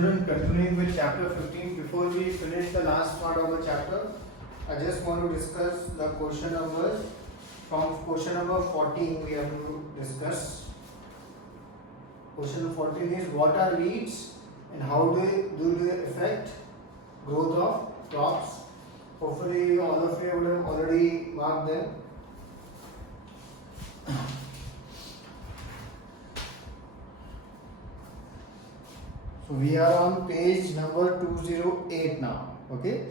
children, continuing with chapter 15, before we finish the last part of the chapter, I just want to discuss the question numbers. From question number 14 we have to discuss. Question number 14 is, what are weeds and how do they affect growth of crops? Hopefully all of you would have already marked them. So we are on page number 208 now. Okay.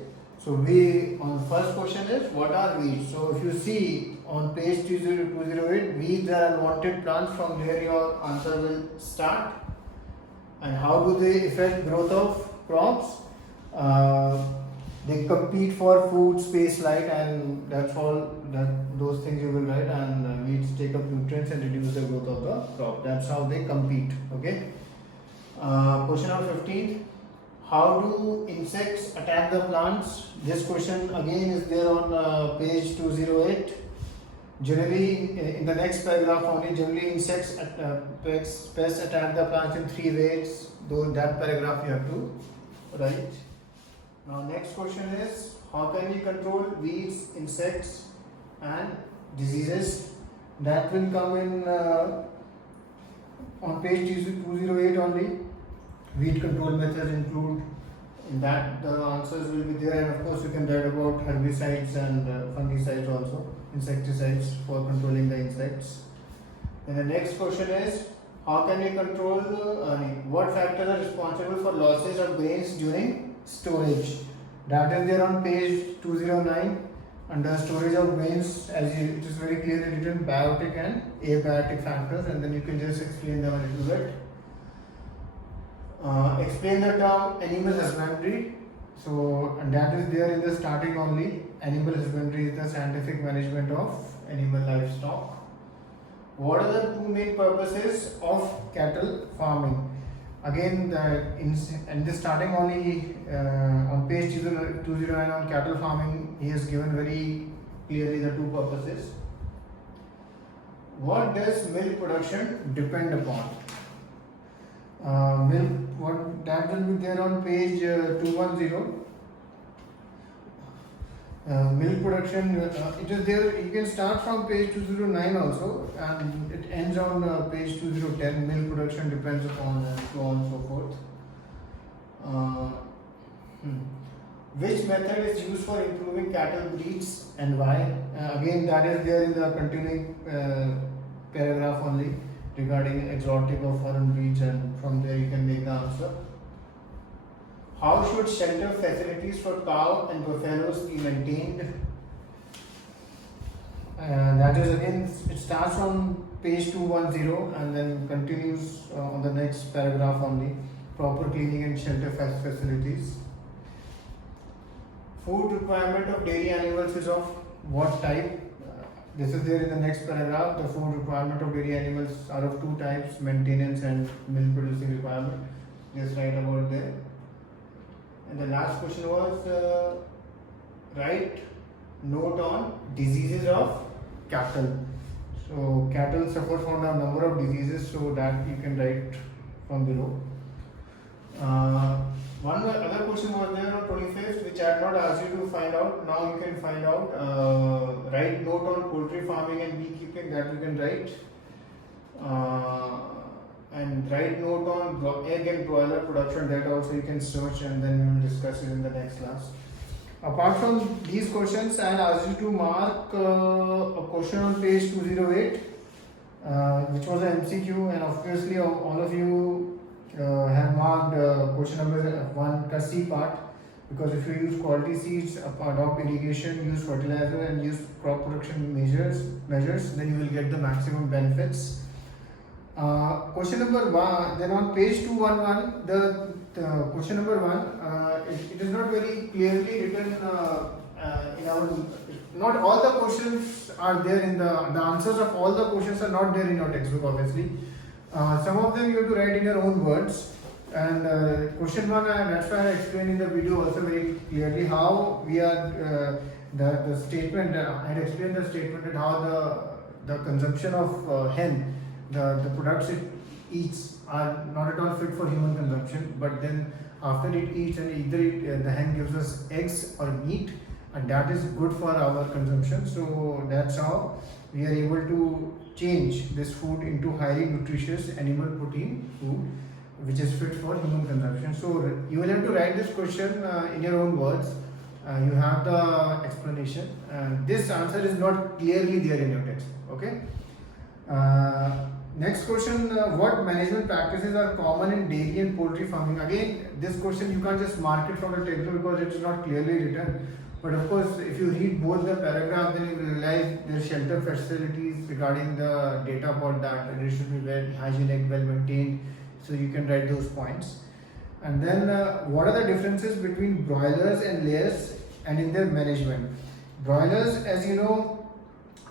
So we on first question is, what are weeds? So if you see on page 208, weeds are unwanted plants. From here your answer will start. And how do they affect growth of crops? They compete for food, space, light, and that's all. Those things you will write. And weeds take up nutrients and reduce the growth of the crop. That's how they compete. Okay. Question number 15. How do insects attack the plants? This question again is there on page 208. Generally, in the next paragraph only, generally insects pests attack the plants in 3 ways. Though that paragraph you have to write. Now next question is, how can we control weeds, insects and diseases? That will come in on page 208 only. Weed control methods include, in that the answers will be there, and of course you can write about herbicides and fungicides also, insecticides for controlling the insects. And the next question is, how can we control, what factors are responsible for losses of grains during storage? That is there on page 209 under storage of grains, as it is very clearly written, biotic and abiotic factors, and then you can just explain them a little bit. Explain the term animal husbandry. So, and that is there in the starting only. Animal husbandry is the scientific management of animal livestock. What are the 2 main purposes of cattle farming? Again, in the starting only on page 209 on cattle farming, he has given very clearly the 2 purposes. What does milk production depend upon? Milk, what that will be there on page 210. Milk production, it is there. You can start from page 209 also, and it ends on page 2010. Milk production depends upon so on and so forth. Which method is used for improving cattle breeds and why? Again, that is there in the continuing paragraph only, regarding exotic or foreign breeds, and from there you can make the answer. How should shelter facilities for cow and buffaloes be maintained? That is again, it starts on page 210 and then continues on the next paragraph only. Proper cleaning and shelter facilities. Food requirement of dairy animals is of what type? This is there in the next paragraph. The food requirement of dairy animals are of 2 types, maintenance and milk producing requirement. Just write about there. And the last question was, write note on diseases of cattle. So cattle suffer from a number of diseases, so that you can write from below. One other question was there on 25th, which I had not asked you to find out. Now you can find out. Write note on poultry farming and beekeeping, that you can write. And write note on egg and broiler production, that also you can search, and then we will discuss it in the next class. Apart from these questions, I had asked you to mark a question on page 208, which was an MCQ, and obviously all of you have marked question number 1, the C part, because if you use quality seeds, adopt irrigation, use fertilizer and use crop production measures, then you will get the maximum benefits. Question number 1, then on page 211, the question number 1, it is not very clearly written in our, not all the questions are there in the answers of all the questions are not there in your textbook obviously. Some of them you have to write in your own words, and question 1, that's why I explained in the video also very clearly how we are the statement, I had explained the statement and how the consumption of hen, the products it eats are not at all fit for human consumption, but then after it eats, and the hen gives us eggs or meat, and that is good for our consumption. So that's how we are able to change this food into highly nutritious animal protein food, which is fit for human consumption. So you will have to write this question in your own words. You have the explanation, and this answer is not clearly there in your text. Okay. Next question, what management practices are common in dairy and poultry farming? Again, this question you can't just mark it from the textbook because it's not clearly written. But of course, if you read both the paragraph, then you will realize there are shelter facilities regarding the data about that, and it should be well hygienic, well maintained. So you can write those points. And then, what are the differences between broilers and layers and in their management? Broilers, as you know,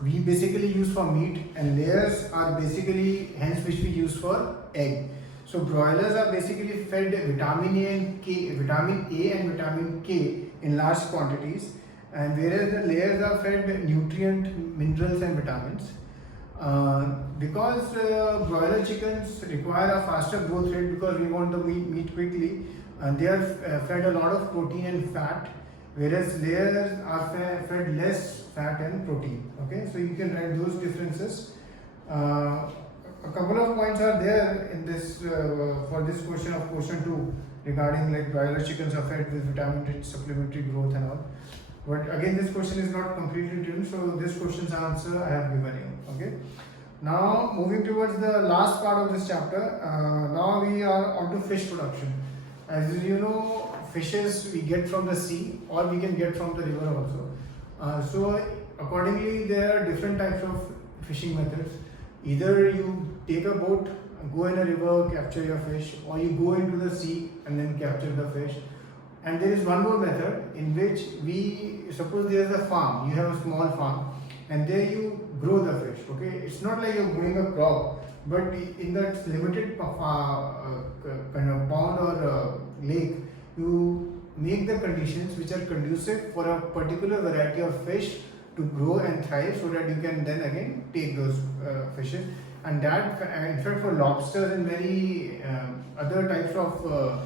we basically use for meat, and layers are basically hens which we use for egg. So broilers are basically fed vitamin A and vitamin K in large quantities, and whereas the layers are fed nutrient, minerals and vitamins. Because broiler chickens require a faster growth rate because we want the meat quickly, and they are fed a lot of protein and fat, whereas layers are fed less fat and protein. Okay, so you can write those differences. A couple of points are there in this for this question of question 2 regarding like broiler chickens are fed with vitamin-rich supplementary growth and all. But again, this question is not completely written, so this question's answer I have given you. Okay. Now moving towards the last part of this chapter. Now we are on to fish production. As you know, fishes we get from the sea or we can get from the river also. So accordingly, there are different types of fishing methods. Either you take a boat, go in a river, capture your fish, or you go into the sea and then capture the fish. And there is one more method in which suppose there is a farm, you have a small farm, and there you grow the fish. Okay, it's not like you're growing a crop, but in that limited kind of pond or lake, you make the conditions which are conducive for a particular variety of fish to grow and thrive, so that you can then again take those fishes. And that, in fact, for lobsters and many other types of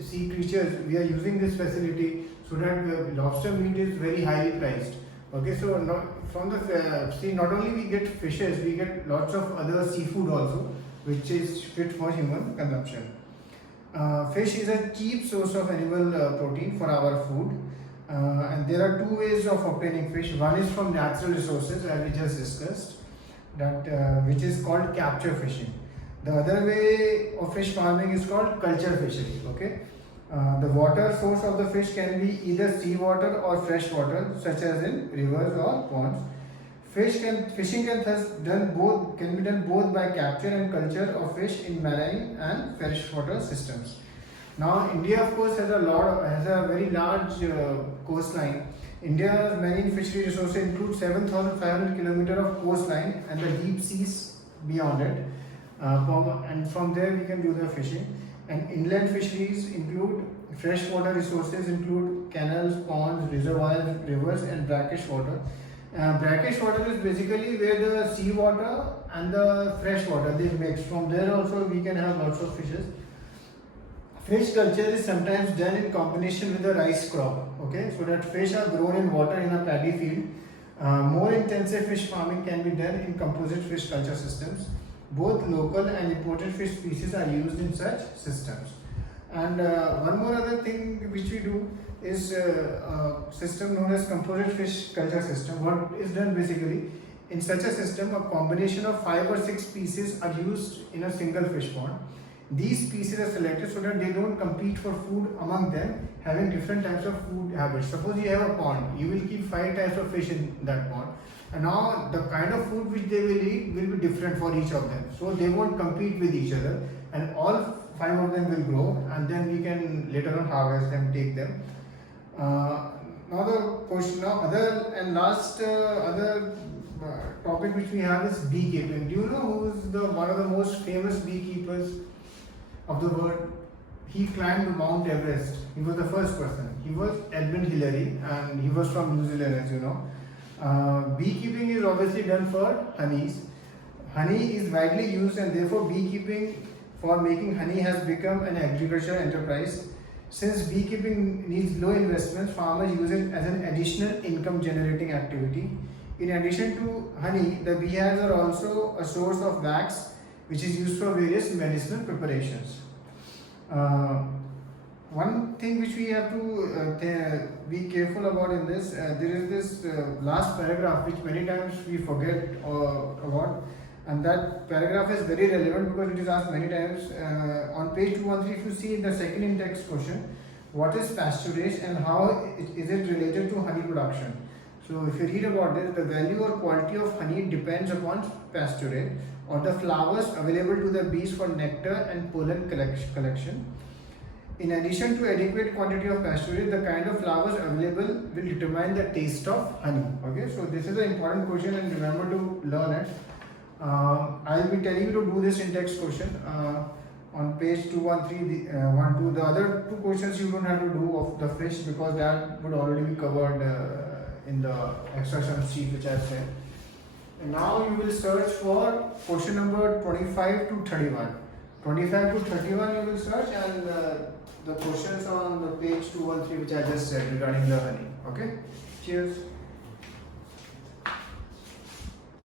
sea creatures, we are using this facility so that lobster meat is very highly priced. Okay, so from the sea, not only we get fishes, we get lots of other seafood also, which is fit for human consumption. Fish is a cheap source of animal protein for our food, and there are two ways of obtaining fish. One is from natural resources, as we just discussed, that which is called capture fishing. The other way of fish farming is called culture fishery. Okay, the water source of the fish can be either seawater or fresh water, such as in rivers or ponds. Fishing can be done both by capture and culture of fish in marine and freshwater systems. Now, India, of course, has a very large coastline. India's marine fishery resources include 7,500 kilometers of coastline and the deep seas beyond it. And from there, we can do the fishing. And inland fisheries include freshwater resources, include canals, ponds, reservoirs, rivers, and brackish water. Brackish water is basically where the sea water and the fresh water they mix. From there also we can have lots of fishes. Fish culture is sometimes done in combination with the rice crop. Okay, so that fish are grown in water in a paddy field. More intensive fish farming can be done in composite fish culture systems. Both local and imported fish species are used in such systems. And one more other thing which we do is a system known as composite fish culture system. What is done basically, in such a system, a combination of 5 or 6 species are used in a single fish pond. These species are selected so that they don't compete for food among them, having different types of food habits. Suppose you have a pond, you will keep 5 types of fish in that pond, and now the kind of food which they will eat will be different for each of them. So they won't compete with each other, and all 5 of them will grow, and then we can later on harvest them, take them. Now the question, other topic which we have is beekeeping. Do you know who is one of the most famous beekeepers of the world? He climbed Mount Everest. He was the first person. He was Edmund Hillary, and he was from New Zealand, as you know. Beekeeping is obviously done for Honey is widely used and therefore beekeeping for making honey has become an agricultural enterprise. Since beekeeping needs low investments, farmers use it as an additional income generating activity. In addition to honey, the beehives are also a source of wax which is used for various medicinal preparations. One thing which we have to be careful about in this, there is this last paragraph which many times we forget about, and that paragraph is very relevant because it is asked many times. On page 213, if you see in the second in-text question, what is pasturage and how is it related to honey production? So if you read about this, the value or quality of honey depends upon pasturage or the flowers available to the bees for nectar and pollen collection. In addition to adequate quantity of pasturage, the kind of flowers available will determine the taste of honey. Okay, so this is an important question and remember to learn it. I'll be telling you to do this in-text question on page 213, 12. The other two questions you don't have to do of the fish because that would already be covered in the extra sum sheet which I said. And now you will search for question number 25 to 31. 25 to 31 you will search, and the questions on the page 213 which I just said regarding the honey. Okay, cheers.